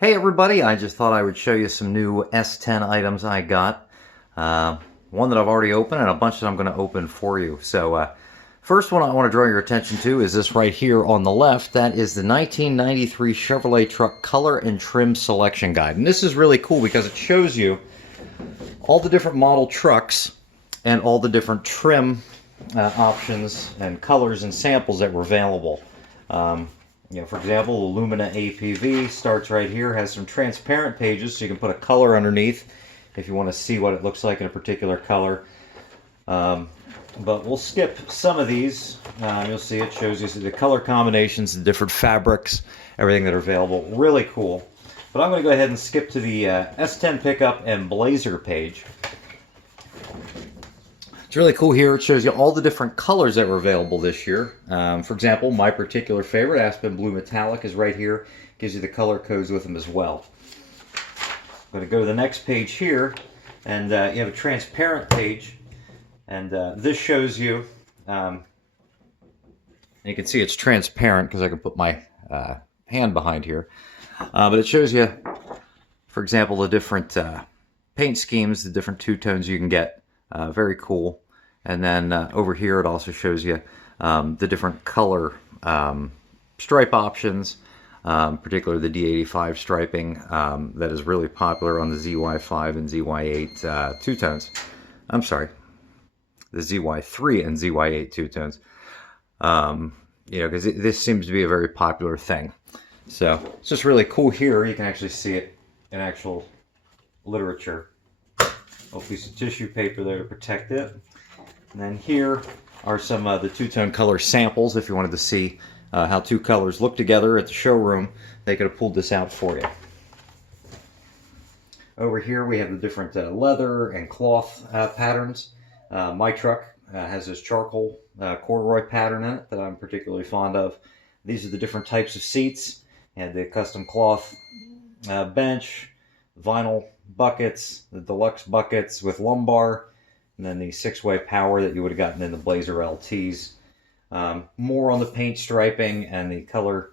Hey everybody, I just thought I would show you some new S10 items I got. One that I've already opened and a bunch that I'm going to open for you. So first one I want to draw your attention to is this right here on the left. That is the 1993 Chevrolet Truck Color and Trim Selection Guide. And this is really cool because it shows you all the different model trucks and all the different trim options and colors and samples that were available. For example, the Lumina APV starts right here, has some transparent pages so you can put a color underneath if you want to see what it looks like in a particular color. But we'll skip some of these. You'll see it shows you the color combinations, the different fabrics, everything that are available. Really cool. But I'm going to go ahead and skip to the S10 pickup and Blazer page. It's really cool here. It shows you all the different colors that were available this year. For example, my particular favorite, Aspen Blue Metallic, is right here. Gives you the color codes with them as well. I'm going to go to the next page here, and you have a transparent page. And this shows you, you can see it's transparent because I can put my hand behind here. But it shows you, for example, the different paint schemes, the different two-tones you can get. Very cool. And then over here it also shows you the different color stripe options, particularly the D85 striping that is really popular on the ZY5 and ZY8 two-tones. I'm sorry, the ZY3 and ZY8 two-tones. Because this seems to be a very popular thing. So it's just really cool here. You can actually see it in actual literature. A piece of tissue paper there to protect it. And then here are some of the two-tone color samples. If you wanted to see how two colors look together at the showroom, they could have pulled this out for you. Over here we have the different leather and cloth patterns. My truck has this charcoal corduroy pattern in it that I'm particularly fond of. These are the different types of seats. And the custom cloth bench, vinyl buckets, the deluxe buckets with lumbar, and then the 6-way power that you would have gotten in the Blazer LTs. More on the paint striping and the color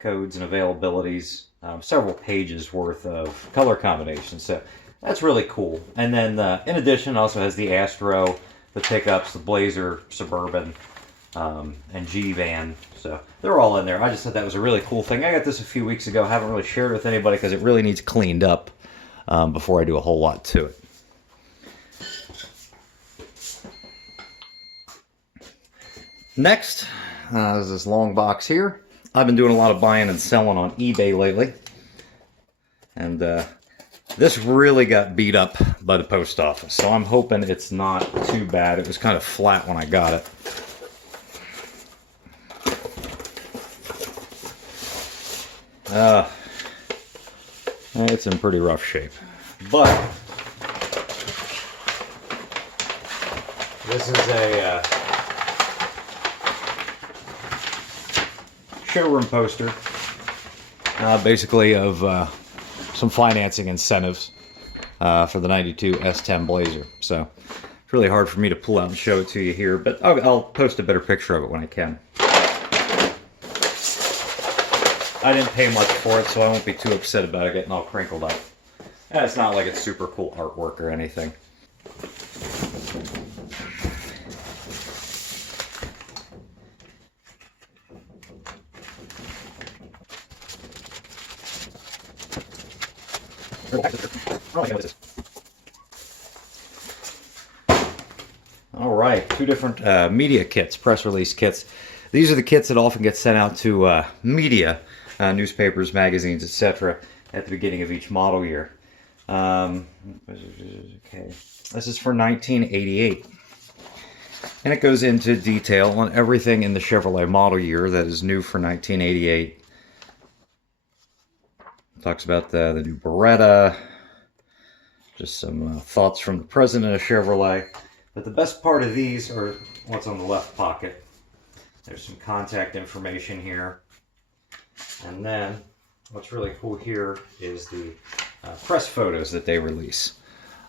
codes and availabilities. Several pages worth of color combinations, so that's really cool. And then in addition, it also has the Astro, the pickups, the Blazer, Suburban, and G-Van. So they're all in there. I just thought that was a really cool thing. I got this a few weeks ago. Haven't really shared it with anybody because it really needs cleaned up before I do a whole lot to it. Next is this long box here. I've been doing a lot of buying and selling on eBay lately. And this really got beat up by the post office. So I'm hoping it's not too bad. It was kind of flat when I got it. It's in pretty rough shape, but this is a showroom poster, basically of some financing incentives for the 92 S10 Blazer. So it's really hard for me to pull out and show it to you here, but I'll post a better picture of it when I can. I didn't pay much for it, so I won't be too upset about it getting all crinkled up. And it's not like it's super cool artwork or anything. All right, two different media kits, press release kits. These are the kits that often get sent out to media, newspapers, magazines, etc. at the beginning of each model year. Okay, this is for 1988. And it goes into detail on everything in the Chevrolet model year that is new for 1988. It talks about the new Beretta, just some thoughts from the president of Chevrolet. But the best part of these are what's on the left pocket. There's some contact information here. And then what's really cool here is the press photos that they release.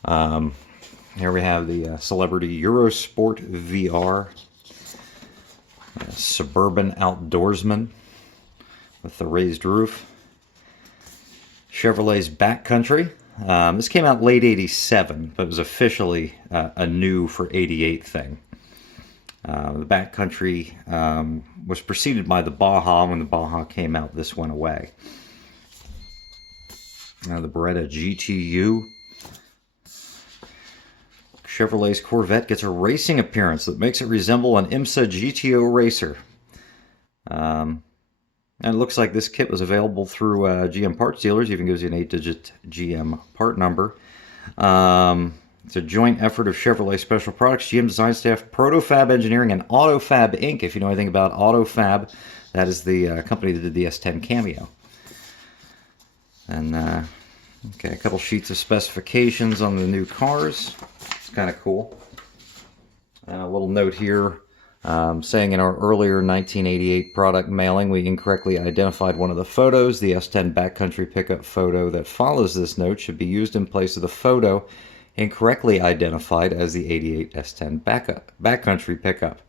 Here we have the Celebrity Eurosport VR, Suburban Outdoorsman with the raised roof. Chevrolet's Backcountry. This came out late 87, but it was officially a new for 88 thing. The Backcountry was preceded by the Baja. When the Baja came out, this went away. The Beretta GTU. Chevrolet's Corvette gets a racing appearance that makes it resemble an IMSA GTO racer. And it looks like this kit was available through GM parts dealers. Even gives you an 8-digit GM part number. It's a joint effort of Chevrolet Special Products, GM Design Staff, Protofab Engineering, and Autofab Inc. If you know anything about Autofab, that is the company that did the S10 Cameo. And okay, a couple sheets of specifications on the new cars. It's kind of cool. And a little note here saying in our earlier 1988 product mailing, we incorrectly identified one of the photos. The S10 Backcountry pickup photo that follows this note should be used in place of the photo incorrectly identified as the 88 S10 Backcountry pickup.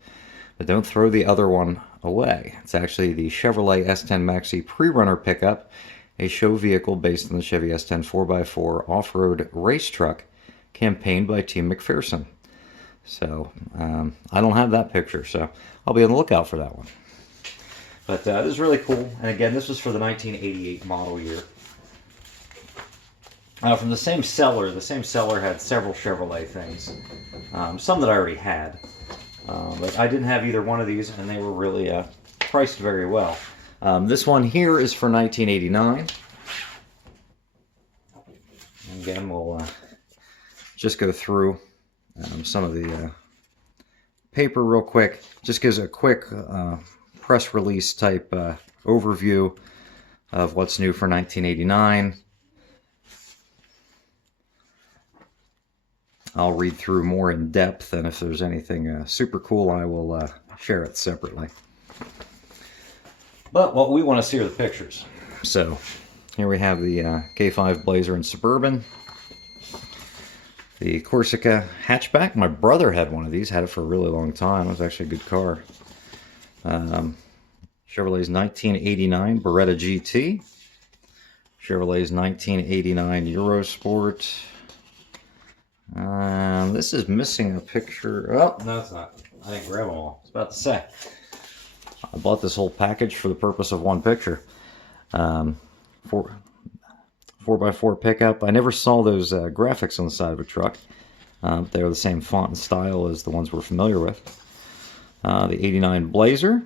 But don't throw the other one away. It's actually the Chevrolet S10 Maxi Pre-Runner pickup, a show vehicle based on the Chevy S10 4x4 off-road race truck campaigned by Team McPherson. So I don't have that picture, so I'll be on the lookout for that one. But this is really cool. And again, this was for the 1988 model year. From the same seller had several Chevrolet things. Some that I already had. But I didn't have either one of these, and they were really priced very well. This one here is for 1989. And again, we'll just go through some of the paper real quick. Just gives a quick press release type overview of what's new for 1989. I'll read through more in depth, and if there's anything super cool, I will share it separately. But what we want to see are the pictures. So here we have the K5 Blazer and Suburban. The Corsica hatchback. My brother had one of these, had it for a really long time. It was actually a good car. Chevrolet's 1989 Beretta GT. Chevrolet's 1989 Eurosport. This is missing a picture. Oh, no, it's not. I didn't grab them all. I was about to say. I bought this whole package for the purpose of one picture. 4x4 pickup. I never saw those graphics on the side of a truck. They are the same font and style as the ones we're familiar with. The 89 Blazer.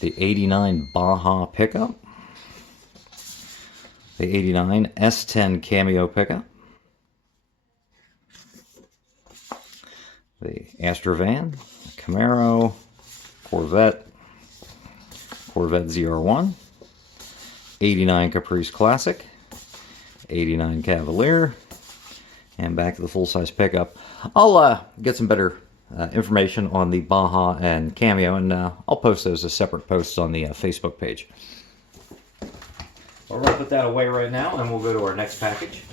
The 89 Baja pickup. The 89 S10 Cameo pickup. The Astrovan, Camaro, Corvette, Corvette ZR1, 89 Caprice Classic, 89 Cavalier, and back to the full-size pickup. I'll get some better information on the Baja and Cameo, and I'll post those as separate posts on the Facebook page. We're going to put that away right now, and we'll go to our next package.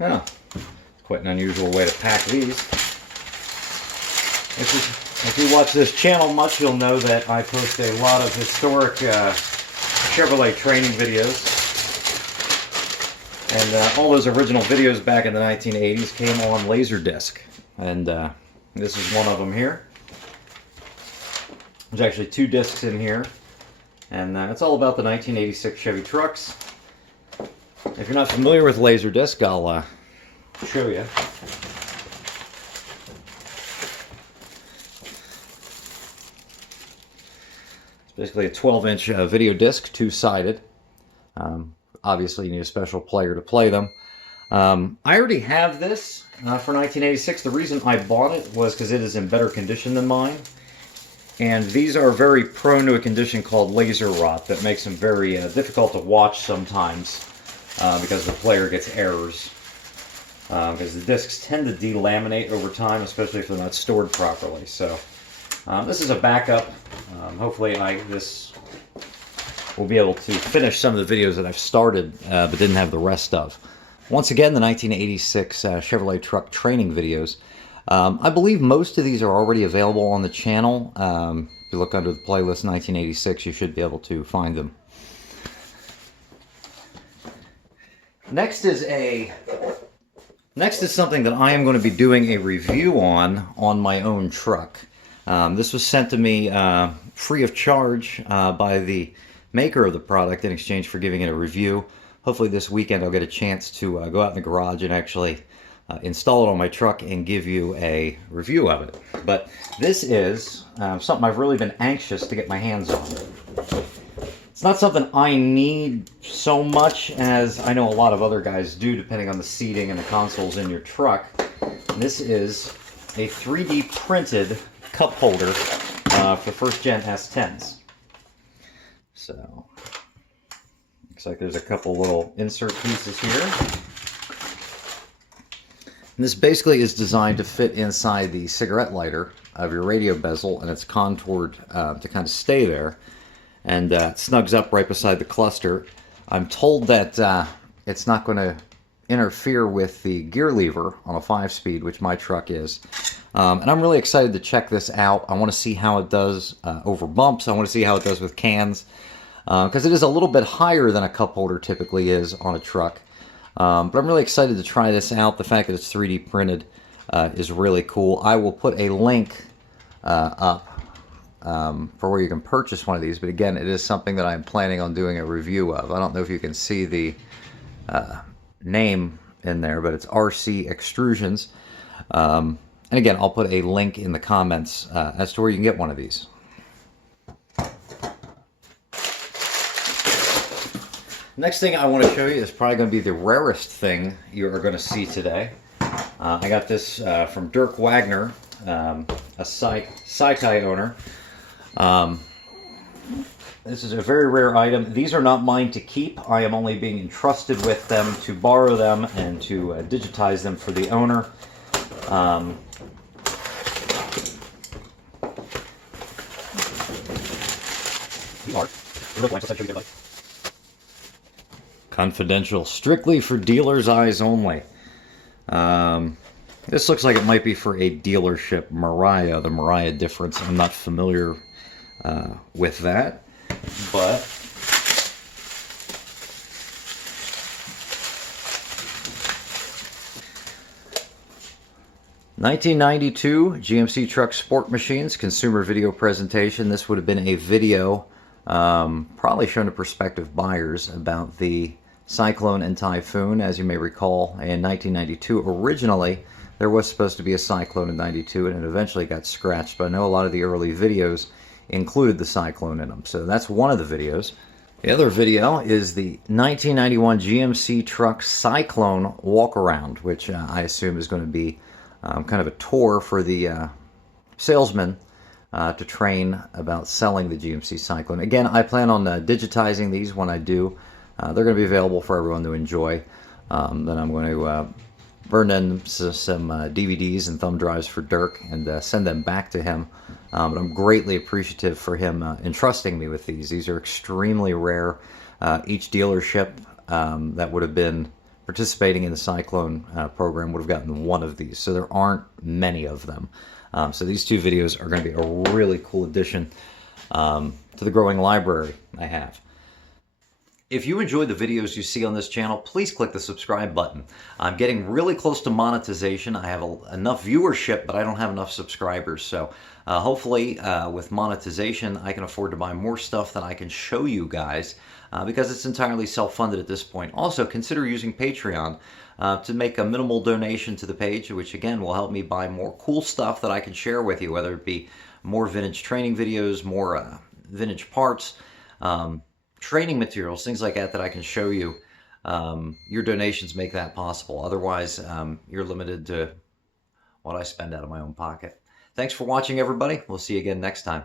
Oh, quite an unusual way to pack these. If you watch this channel much, you'll know that I post a lot of historic Chevrolet training videos. And all those original videos back in the 1980s came on Laserdisc. And this is one of them here. There's actually 2 discs in here. And it's all about the 1986 Chevy trucks. If you're not familiar with Laserdisc, I'll show you. It's basically a 12-inch video disc, 2-sided. Obviously, you need a special player to play them. I already have this for 1986. The reason I bought it was because it is in better condition than mine. And these are very prone to a condition called laser rot that makes them very difficult to watch sometimes. Because the player gets errors. Because the discs tend to delaminate over time, especially if they're not stored properly. So this is a backup. Hopefully this will be able to finish some of the videos that I've started but didn't have the rest of. Once again, the 1986 Chevrolet truck training videos. I believe most of these are already available on the channel. If you look under the playlist 1986, you should be able to find them. Next is something that I am going to be doing a review on my own truck. This was sent to me free of charge by the maker of the product in exchange for giving it a review. Hopefully this weekend I'll get a chance to go out in the garage and actually install it on my truck and give you a review of it. But this is something I've really been anxious to get my hands on. It's not something I need so much as I know a lot of other guys do, depending on the seating and the consoles in your truck. And this is a 3D printed cup holder for first-gen S10s. So, looks like there's a couple little insert pieces here. And this basically is designed to fit inside the cigarette lighter of your radio bezel, and it's contoured to kind of stay there. And it snugs up right beside the cluster. I'm told that it's not going to interfere with the gear lever on a 5-speed, which my truck is. And I'm really excited to check this out. I want to see how it does over bumps. I want to see how it does with cans. Because it is a little bit higher than a cup holder typically is on a truck. But I'm really excited to try this out. The fact that it's 3D printed is really cool. I will put a link up for where you can purchase one of these, but again, it is something that I'm planning on doing a review of. I don't know if you can see the name in there, but it's RC Extrusions. And again, I'll put a link in the comments as to where you can get one of these. Next thing I want to show you is probably going to be the rarest thing you are going to see today. I got this from Dirk Wagner, a SyTy owner. This is a very rare item. These are not mine to keep. I am only being entrusted with them to borrow them and to digitize them for the owner. Confidential, strictly for dealer's eyes only. This looks like it might be for a dealership Mariah, the Mariah difference. I'm not familiar with that, but ...1992 GMC Truck Sport Machines Consumer Video Presentation. This would have been a video probably shown to prospective buyers about the Cyclone and Typhoon. As you may recall, in 1992, originally there was supposed to be a Cyclone in 92, and it eventually got scratched, but I know a lot of the early videos included the Cyclone in them. So that's one of the videos. The other video is the 1991 GMC Truck Cyclone walk-around, which I assume is going to be kind of a tour for the salesman to train about selling the GMC Cyclone. Again, I plan on digitizing these when I do. They're going to be available for everyone to enjoy. Then I'm going to burn in some DVDs and thumb drives for Dirk and send them back to him. But I'm greatly appreciative for him entrusting me with these. These are extremely rare. Each dealership that would have been participating in the Cyclone program would have gotten one of these. So there aren't many of them. So these two videos are going to be a really cool addition to the growing library I have. If you enjoyed the videos you see on this channel, please click the subscribe button. I'm getting really close to monetization. I have enough viewership, but I don't have enough subscribers. So hopefully with monetization, I can afford to buy more stuff that I can show you guys because it's entirely self-funded at this point. Also, consider using Patreon to make a minimal donation to the page, which again will help me buy more cool stuff that I can share with you, whether it be more vintage training videos, more vintage parts, training materials, things like that I can show you. Your donations make that possible. Otherwise, you're limited to what I spend out of my own pocket. Thanks for watching, everybody. We'll see you again next time.